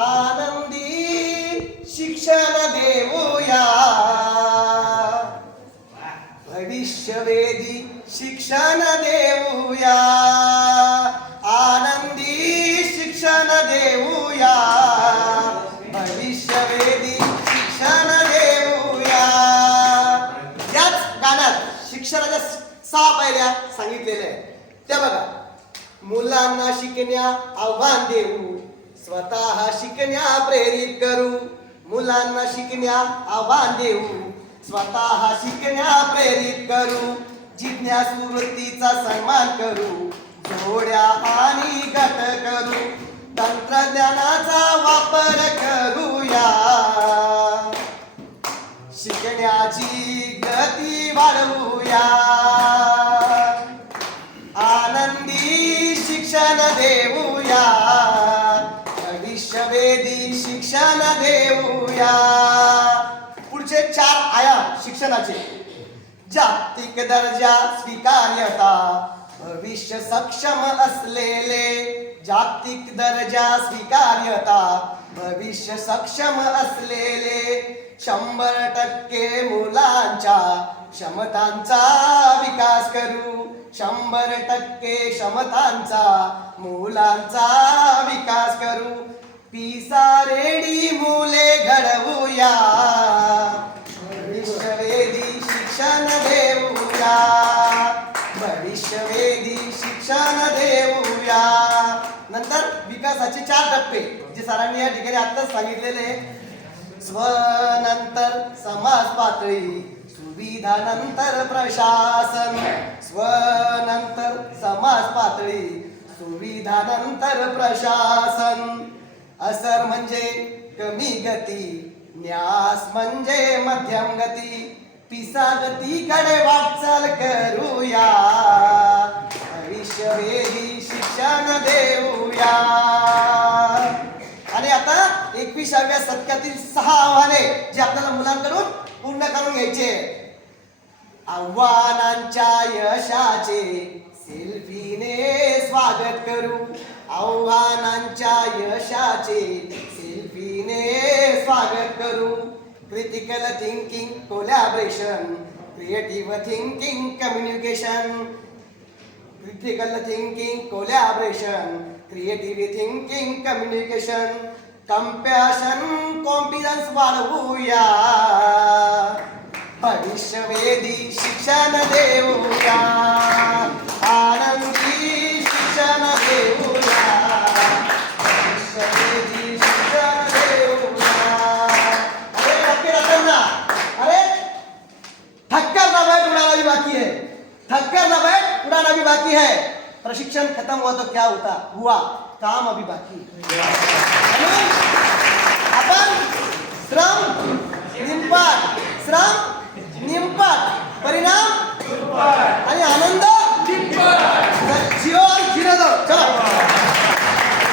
आनंदी शिक्षण देऊया. भविष्यवेदी शिक्षण देऊया. आनंदी शिक्षण देऊया. भविष्यवेदी शिक्षण देऊया. याच गाण्यात शिक्षणाच्या सहा पायऱ्या सांगितलेल्या आहेत. त्या बघा मुलांना शिकण्या आव्हान देऊ. स्वतः शिकण्या प्रेरित करू. मुलांना शिकण्या आव्हान देऊ. स्वतः शिकण्या प्रेरित करू. जिज्ञासू वृत्तीचा सन्मान करू. जोड्या आणि गट करू. तंत्रज्ञानाचा वापर करूया. शिकण्याची गती वाढवूया. आनंदी शिक्षण देऊ. घ्या पुढचे चार आयाम शिक्षणाचे. जागतिक दर्जा स्वीकार्यता. भविष्य सक्षम असलेले जागतिक दर्जा स्वीकार्यता. भविष्य सक्षम असलेले शंभर टक्के मुलांच्या क्षमतांचा विकास करू. शंभर टक्के क्षमतांचा मुलांचा विकास करू. पिसा रेडी घडवूया भविष्यवेधी शिक्षण देऊया. भविष्यवेधी शिक्षण देऊया. नंतर विकासाचे चार टप्पे जे सरांनी या ठिकाणी आत्ताच सांगितलेले. स्वनंतर समाज पातळी सुविधा नंतर प्रशासन. स्वनंतर समाज पातळी सुविधा नंतर प्रशासन. असर म्हणजे कमी गती न्यास म्हणजे मध्यम गती पिसा गतीकडे वाटचाल करूया. भविष्यवेधी शिक्षण देऊया. आणि आता एकविसाव्या शतकातील सहा आव्हाने जे आपल्याला मुलांकडून पूर्ण करून घ्यायचे. आव्हानांच्या यशाचे सेल्फीने स्वागत करू. आव्हानांच्या यशाचे सेल्फीने स्वागत करू. Critical thinking collaboration creative thinking communication critical thinking collaboration creative thinking communication compassion confidence वाढवूया बाकी है? प्रशिक्षण खत्म हुआ तो क्या होता? हुआ। काम अभी बाकी अपन आपण श्रम निंपाट श्रम निंपाट परिणाम?